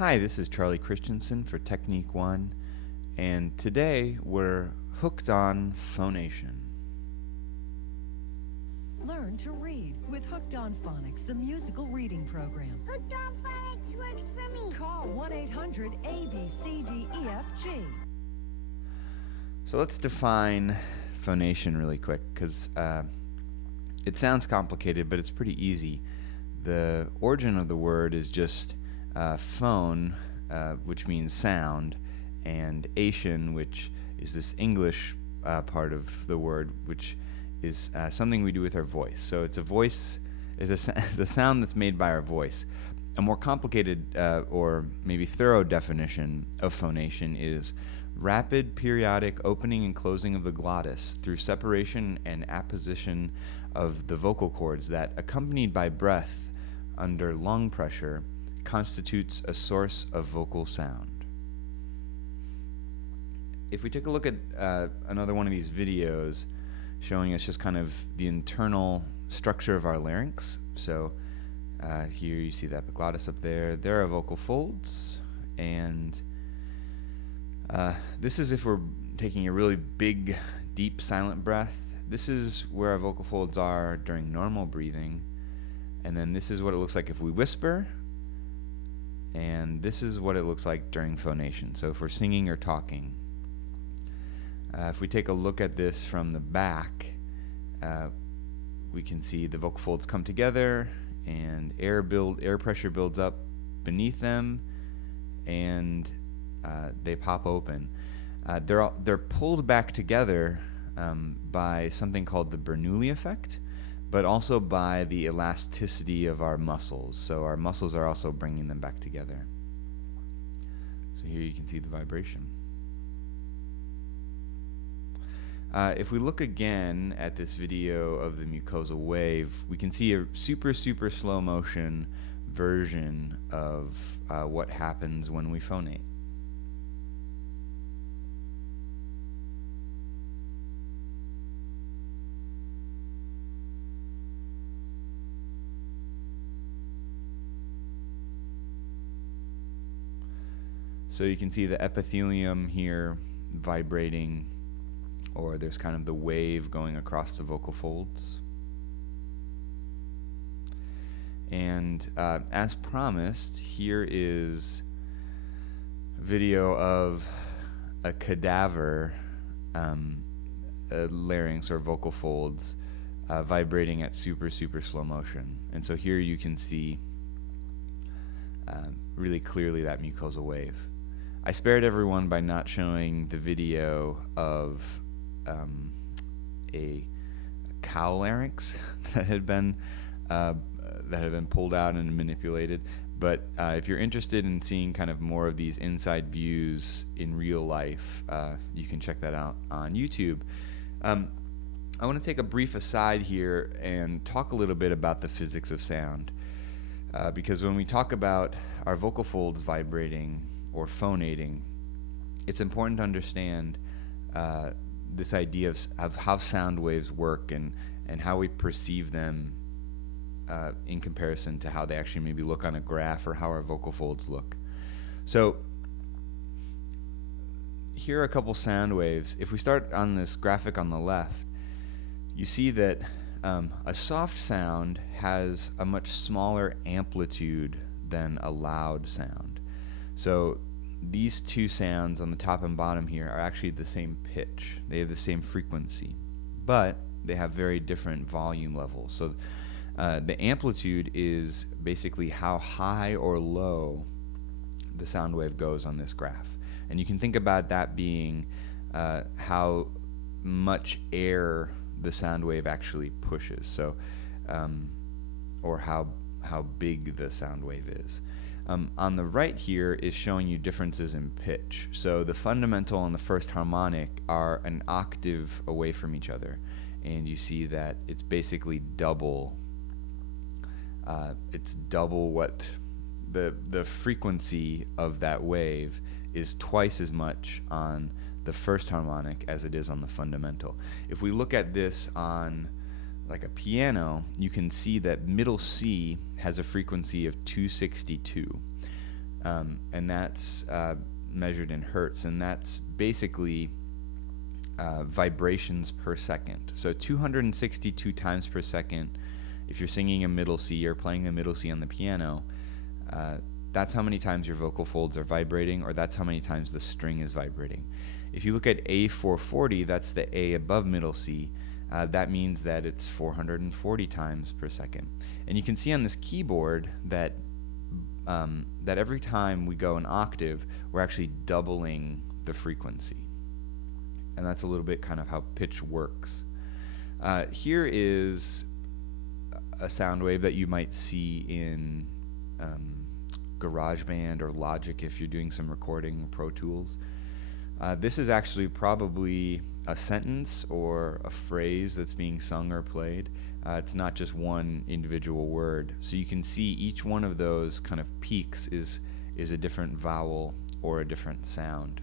Hi, this is Charlie Christensen for Technique 1, and today we're hooked on phonation. Learn to read with Hooked on Phonics, the musical reading program. Hooked on Phonics works for me. Call 1-800-ABCDEFG. So let's define phonation really quick, because it sounds complicated, but it's pretty easy. The origin of the word is just phone, which means sound, and ation, which is this English part of the word, which is something we do with our voice. So it's a sound that's made by our voice. A more complicated or maybe thorough definition of phonation is rapid periodic opening and closing of the glottis through separation and apposition of the vocal cords that, accompanied by breath under lung pressure, constitutes a source of vocal sound. If we take a look at another one of these videos showing us just kind of the internal structure of our larynx. So here you see the epiglottis up there. There are vocal folds, and this is if we're taking a really big, deep, silent breath. This is where our vocal folds are during normal breathing, and then this is what it looks like if we whisper, and this is what it looks like during phonation. So if we're singing or talking. If we take a look at this from the back, we can see the vocal folds come together, and air pressure builds up beneath them, and they pop open. They're pulled back together by something called the Bernoulli effect, but also by the elasticity of our muscles. So our muscles are also bringing them back together. So here you can see the vibration. If we look again at this video of the mucosal wave, we can see a super slow motion version of what happens when we phonate. So you can see the epithelium here vibrating, or there's kind of the wave going across the vocal folds. And as promised, here is a video of a cadaver larynx or vocal folds vibrating at super slow motion. And so here you can see really clearly that mucosal wave. I spared everyone by not showing the video of a cow larynx that had been pulled out and manipulated. But if you're interested in seeing kind of more of these inside views in real life, you can check that out on YouTube. I want to take a brief aside here and talk a little bit about the physics of sound, because when we talk about our vocal folds vibrating or phonating, it's important to understand this idea of how sound waves work and how we perceive them in comparison to how they actually maybe look on a graph or how our vocal folds look. So here are a couple sound waves. If we start on this graphic on the left, you see that a soft sound has a much smaller amplitude than a loud sound. So these two sounds on the top and bottom here are actually the same pitch. They have the same frequency, but they have very different volume levels. So the amplitude is basically how high or low the sound wave goes on this graph. And you can think about that being how much air the sound wave actually pushes. So, or how big the sound wave is. On the right here is showing you differences in pitch. So the fundamental and the first harmonic are an octave away from each other, and you see that it's basically double. It's double what the frequency of that wave is, twice as much on the first harmonic as it is on the fundamental. If we look at this on like a piano, you can see that middle C has a frequency of 262. and that's measured in hertz, and that's basically vibrations per second. So 262 times per second, if you're singing a middle C or playing a middle C on the piano, that's how many times your vocal folds are vibrating, or that's how many times the string is vibrating. If you look at A440, that's the A above middle C, that means that it's 440 times per second. And you can see on this keyboard that that every time we go an octave, we're actually doubling the frequency. And that's a little bit kind of how pitch works. Here is a sound wave that you might see in GarageBand or Logic if you're doing some recording, Pro Tools. This is actually probably a sentence or a phrase that's being sung or played. It's not just one individual word. So you can see each one of those kind of peaks is a different vowel or a different sound.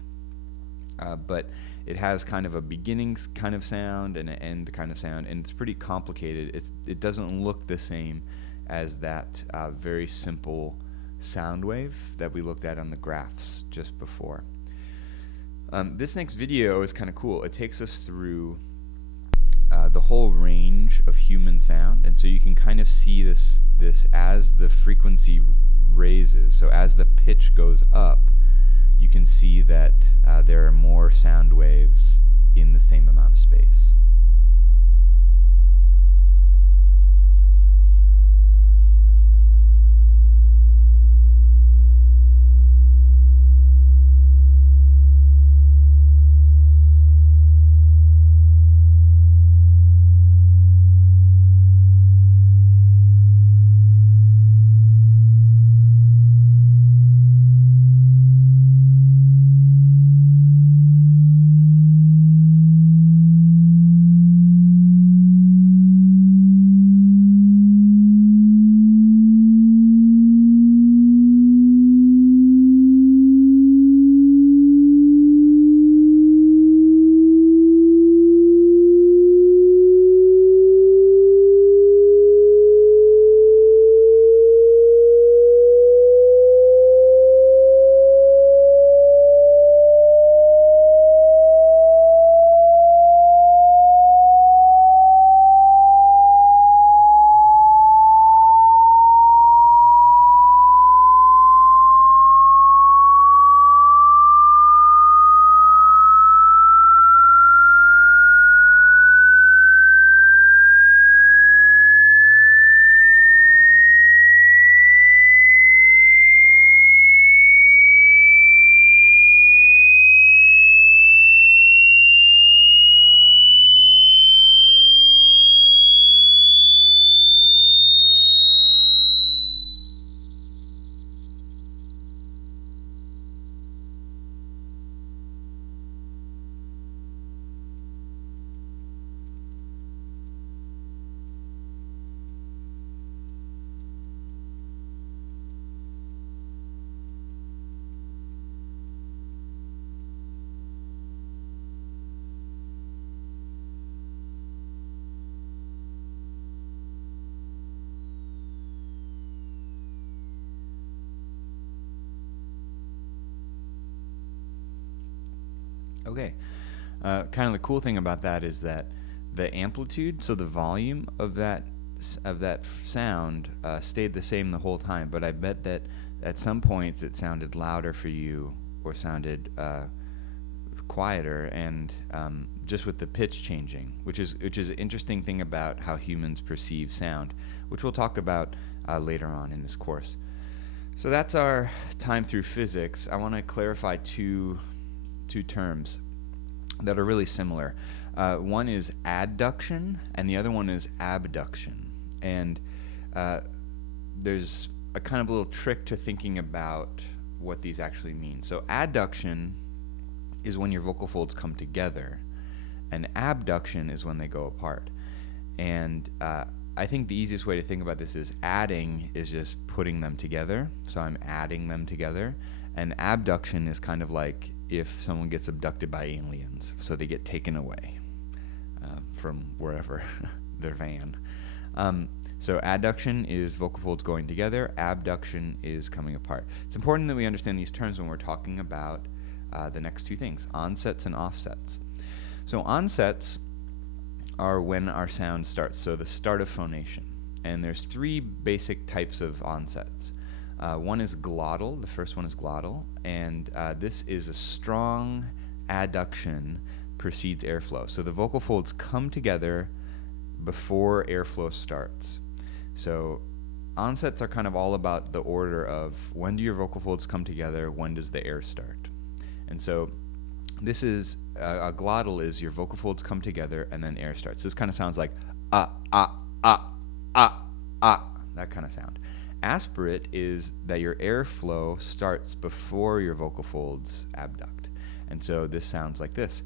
But it has kind of a beginning kind of sound and an end kind of sound, and it's pretty complicated. It doesn't look the same as that very simple sound wave that we looked at on the graphs just before. This next video is kind of cool. It takes us through the whole range of human sound, and so you can kind of see this as the frequency raises. So as the pitch goes up, you can see that there are more sound waves in the same amount of space. Okay. Kind of the cool thing about that is that the amplitude, so the volume of that sound stayed the same the whole time, but I bet that at some points it sounded louder for you or sounded quieter, and just with the pitch changing, which is an interesting thing about how humans perceive sound, which we'll talk about later on in this course. So that's our time through physics. I want to clarify two terms that are really similar. One is adduction, and the other one is abduction. And there's a kind of little trick to thinking about what these actually mean. So adduction is when your vocal folds come together, and abduction is when they go apart. And I think the easiest way to think about this is adding is just putting them together. So I'm adding them together. And abduction is kind of like if someone gets abducted by aliens, so they get taken away from wherever, their van. So adduction is vocal folds going together. Abduction is coming apart. It's important that we understand these terms when we're talking about the next two things, onsets and offsets. So onsets are when our sound starts, so the start of phonation. And there's three basic types of onsets. One is glottal. The first one is glottal, and this is a strong adduction precedes airflow. So the vocal folds come together before airflow starts. So onsets are kind of all about the order of when do your vocal folds come together, when does the air start. And so this is, a glottal is your vocal folds come together and then air starts. This kind of sounds like that kind of sound. Aspirate is that your airflow starts before your vocal folds abduct. And so this sounds like this.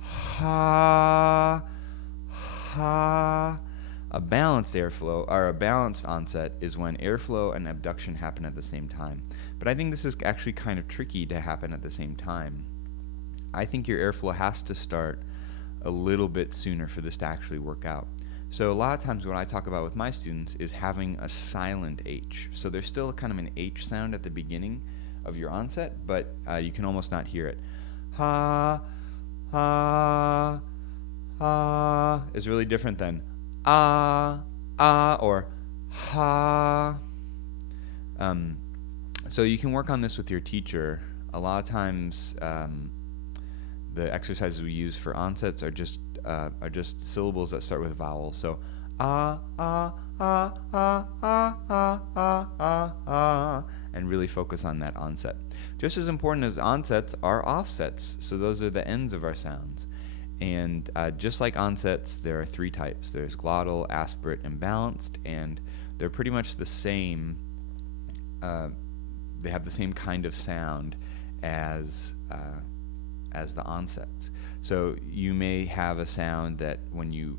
Ha, ha. A balanced airflow, or a balanced onset, is when airflow and abduction happen at the same time. But I think this is actually kind of tricky to happen at the same time. I think your airflow has to start a little bit sooner for this to actually work out. So a lot of times what I talk about with my students is having a silent H. So there's still kind of an H sound at the beginning of your onset, but you can almost not hear it. Ha, ha, ha is really different than or ha. So you can work on this with your teacher. A lot of times the exercises we use for onsets are just syllables that start with vowels. So and really focus on that onset. Just as important as onsets are offsets. So those are the ends of our sounds. And just like onsets, there are three types. There's glottal, aspirate, and balanced, and they're pretty much the same. They have the same kind of sound as the onsets. So you may have a sound that when you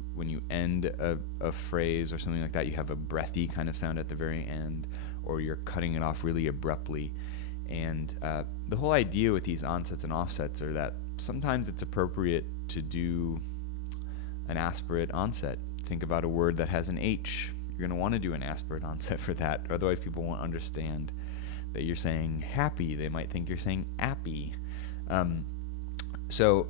end a phrase or something like that, you have a breathy kind of sound at the very end, or you're cutting it off really abruptly. And the whole idea with these onsets and offsets are that sometimes it's appropriate to do an aspirate onset. Think about a word that has an H. You're going to want to do an aspirate onset for that, otherwise people won't understand that you're saying happy. They might think you're saying appy. So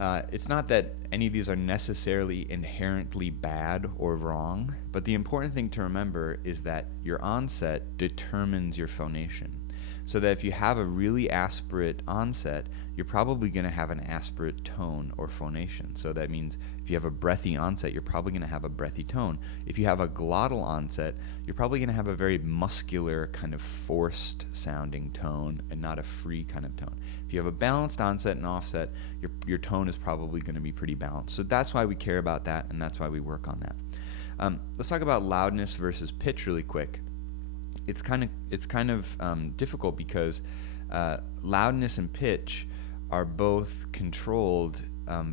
it's not that any of these are necessarily inherently bad or wrong, but the important thing to remember is that your onset determines your phonation. So that if you have a really aspirate onset, you're probably going to have an aspirate tone or phonation. So that means if you have a breathy onset, you're probably going to have a breathy tone. If you have a glottal onset, you're probably going to have a very muscular, kind of forced sounding tone and not a free kind of tone. If you have a balanced onset and offset, your tone is probably going to be pretty balanced. So that's why we care about that, and that's why we work on that. Let's talk about loudness versus pitch really quick. It's kind of difficult because loudness and pitch are both controlled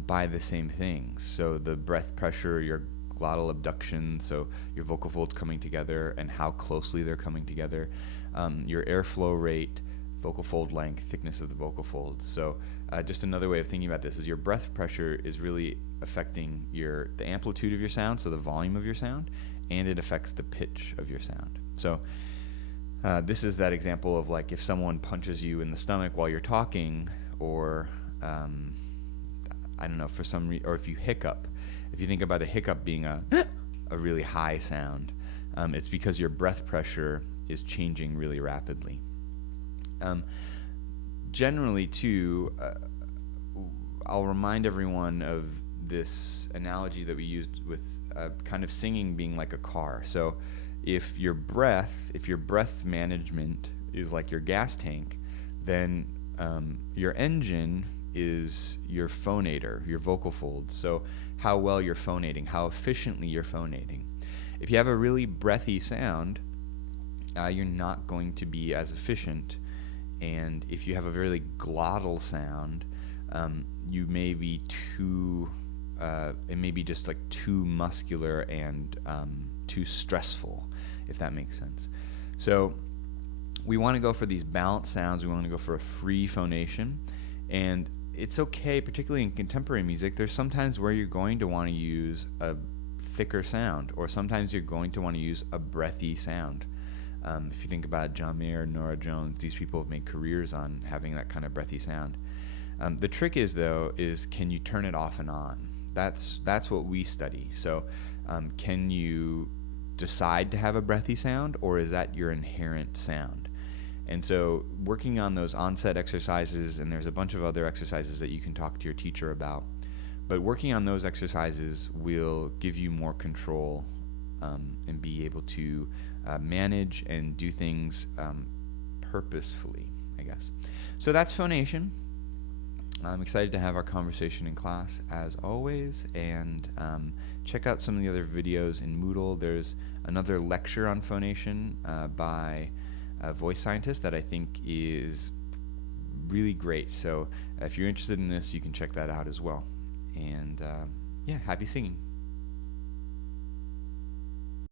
by the same things. So the breath pressure, your glottal abduction, so your vocal folds coming together and how closely they're coming together, your airflow rate, vocal fold length, thickness of the vocal folds. So just another way of thinking about this is your breath pressure is really affecting the amplitude of your sound, so the volume of your sound, and it affects the pitch of your sound. So this is that example of like if someone punches you in the stomach while you're talking, or I don't know, or if you hiccup. If you think about a hiccup being a really high sound, it's because your breath pressure is changing really rapidly. Generally, too, I'll remind everyone of this analogy that we used with kind of singing being like a car. So if your breath management is like your gas tank, then your engine is your phonator, your vocal folds. So how well you're phonating, how efficiently you're phonating. If you have a really breathy sound, you're not going to be as efficient. And if you have a really glottal sound, you may be it may be just like too muscular and too stressful, if that makes sense. So we want to go for these balanced sounds. We want to go for a free phonation. And it's okay, particularly in contemporary music, there's sometimes where you're going to want to use a thicker sound, or sometimes you're going to want to use a breathy sound. If you think about John Mayer, Nora Jones, these people have made careers on having that kind of breathy sound. The trick is, though, can you turn it off and on? That's what we study. So can you decide to have a breathy sound, or is that your inherent sound? And so working on those onset exercises, and there's a bunch of other exercises that you can talk to your teacher about, but working on those exercises will give you more control and be able to manage and do things purposefully, I guess. So that's phonation. I'm excited to have our conversation in class, as always, and check out some of the other videos in Moodle. There's another lecture on phonation by a voice scientist that I think is really great. So if you're interested in this, you can check that out as well. And yeah, happy singing.